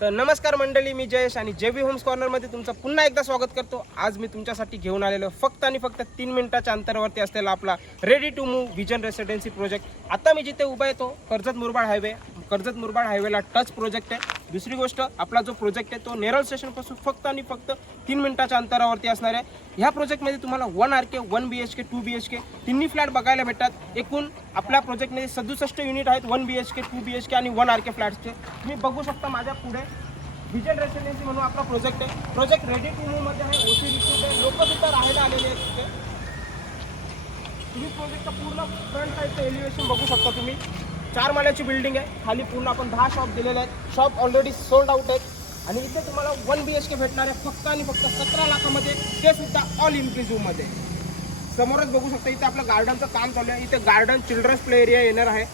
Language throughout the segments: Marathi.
तर नमस्कार मंडळी, मी जयेश आणि जेबी होम्स कॉर्नरमध्ये तुमचं पुन्हा एकदा स्वागत करतो। आज मी तुमच्यासाठी घेऊन आलेलो फक्त आणि फक्त 3 मिनिटाच्या अंतरावरती असलेला आपला ready to move vision residency project. आता मी जिथे उभा आहे तो कर्जत मुरबाड हायवेला टच प्रोजेक्ट आहे। दुसरी गोष्ट, आपला जो प्रोजेक्ट आहे तो नेरळ स्टेशनपासून फक्त आणि फक्त 3 मिनिटाच्या अंतरावरती असणार आहे। ह्या प्रोजेक्टमध्ये तुम्हाला 1 RK 1 BHK 2 BHK तिन्ही फ्लॅट बघायला भेटतात। एकूण आपल्या प्रोजेक्टमध्ये 67 युनिट आहेत, 1 BHK 2 BHK आणि 1 RK फ्लॅट्सचे। तुम्ही बघू शकता माझ्या पुढे विजन रेसिडेन्सी म्हणून आपला प्रोजेक्ट आहे। प्रोजेक्ट रेडी टू मूव्ह मध्ये आहे, ओसी रिक्रूट आहे, लोक सुद्धा राहायला आलेले आहेत तिथे। तुम्ही प्रोजेक्टचा पूर्ण फ्रंट साईडचं एलिव्हेशन बघू शकता। तुम्ही 4 माळ्याची बिल्डिंग आहे, खाली पूर्ण आपण 10 शॉप दिलेले आहेत। शॉप ऑलरेडी सोल्ड आउट आहेत आणि इथे तुम्हाला 1 BHK भेटणार आहे फक्त आणि फक्त 17 लाखामध्ये, ते सुद्धा ऑल इन्क्लुसिव्ह मध्ये। समोरच बघू शकता इथे आपलं गार्डनचं काम चालू आहे। इथे गार्डन चिल्ड्रन्स प्ले एरिया येणार आहे।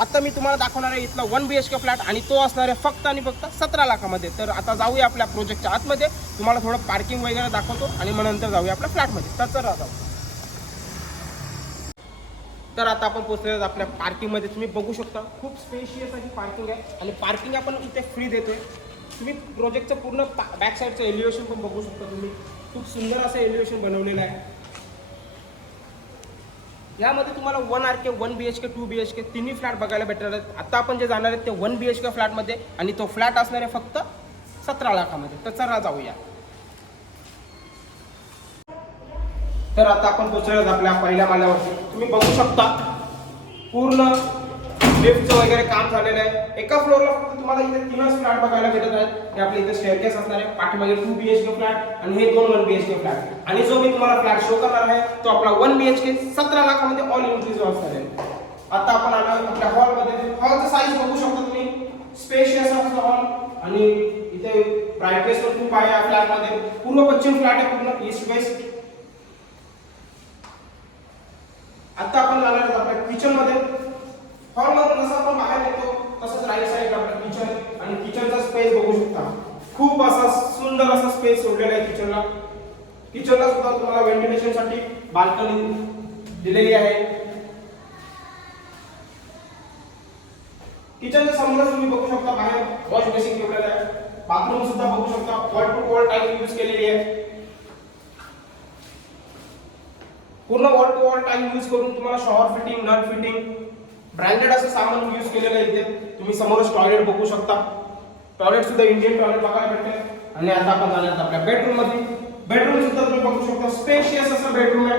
आता मी तुम्हाला दाखवणार आहे इथला 1 BHK फ्लॅट आणि तो असणार आहे फक्त आणि फक्त 17 लाखामध्ये। तर आता जाऊया आपल्या प्रोजेक्टच्या आतमध्ये, तुम्हाला थोडं पार्किंग वगैरे दाखवतो आणि मग नंतर जाऊया आपल्या फ्लॅटमध्ये। तर आता आपण पोहोचलेलो आपल्या पार्किंगमध्ये। तुम्ही बघू शकता खूप स्पेशियस अशी पार्किंग आहे आणि पार्किंग आपण इथे फ्री देतोय। तुम्ही प्रोजेक्टचं पूर्ण बॅक साईडचं एलिव्हेशन पण बघू शकता। तुम्ही खूप सुंदर असं एलिव्हेशन बनवलेलं आहे। यामध्ये तुम्हाला 1 RK 1 BHK 2 BHK तिन्ही फ्लॅट बघायला भेटणार आहेत। आता आपण जे जाणार आहेत ते 1 BHK फ्लॅटमध्ये आणि तो फ्लॅट असणार आहे फक्त 17 लाखामध्ये। तर चला जाऊया। तर आता आपण पोहोचलो आपल्या पहिल्या माळ्यावरती। तुम्ही बघू शकता पूर्ण लिफ्टचं वगैरे काम झालेलं आहे। एका फ्लोअरला फक्त तुम्हाला इथे 3च फ्लॅट बघायला भेटत आहेत। हे आपल्या इथे स्टेअरकेस असणार आहे, पाठीमागे 2 BHK फ्लॅट आणि हे 2 1 BHK फ्लॅट। आणि जो मी तुम्हाला फ्लॅट शो करणार आहे तो आपला 1 BHK 17 लाखामध्ये ऑल इन्क्लुसिव्ह असणार आहे। आता आपण आलो आपल्या हॉलमध्ये। हॉलचा साईज बघू शकता तुम्ही, स्पेशियस असं हॉल आणि इथे ब्राइटनेस पण खूप आहे या फ्लॅटमध्ये। पूर्व पश्चिम फ्लॅट आहे, पूर्ण ईस्ट वेस्ट। आता आपण जाणार आहोत आपल्या किचन मध्ये। हॉल मधून जसं आपण बाहेर येतो तसंच राईट साइडला आपलं किचन आणि किचनचा स्पेस बघू शकता। खूप असा सुंदर असा स्पेस सोडलेला आहे किचनला। किचनला सुद्धा तुम्हाला व्हेंटिलेशन साठी बाल्कनी दिलेली आहे। किचनच्या समोरच तुम्ही बघू शकता बाहेर वॉश बेसिन ठेवलेला आहे। बाथरूम सुद्धा बघू शकता, wall to wall type use केलेली आहे। पूर्ण wall to wall type use करून तुम्हाला shower fitting, nut fitting, branded असं सामान यूज केलेलं आहे इथे। तुम्ही समोरच टॉयलेट बघू शकता। टॉयलेट सुद्धा इंडियन टॉयलेट बघायला भेटते। आणि आता आपण जाणार आपल्या बेडरूम मध्ये। बेडरूम सुद्धा तुम्ही बघू शकता, स्पेशियस असं बेडरूम आहे।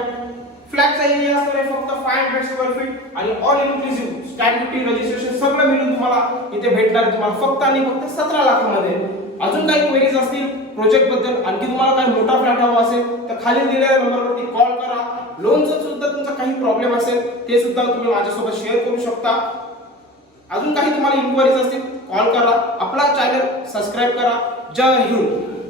फ्लॅटचा एरिया असणार आहे फक्त 500 स्क्वेअर फीट आणि all inclusive stamp duty, registration सगळं मिळून तुम्हाला इथे भेटणार आहे तुम्हाला फक्त आणि फक्त 17 लाखामध्ये। अजून काही क्वेरीज असतील प्रोजेक्ट बद्दल, आणखी तुम्हाला काही मोठा फ्लॅट हवा असेल तर खाली दिलेल्या नंबरवरती कॉल करा। लोनचं सुद्धा तुमचा काही प्रॉब्लेम असेल ते सुद्धा तुम्ही माझ्यासोबत शेअर करू शकता। अजून काही तुम्हाला इन्क्वायरीज असतील कॉल करा, आपला चॅनल सबस्क्राइब करा। जय हिंद।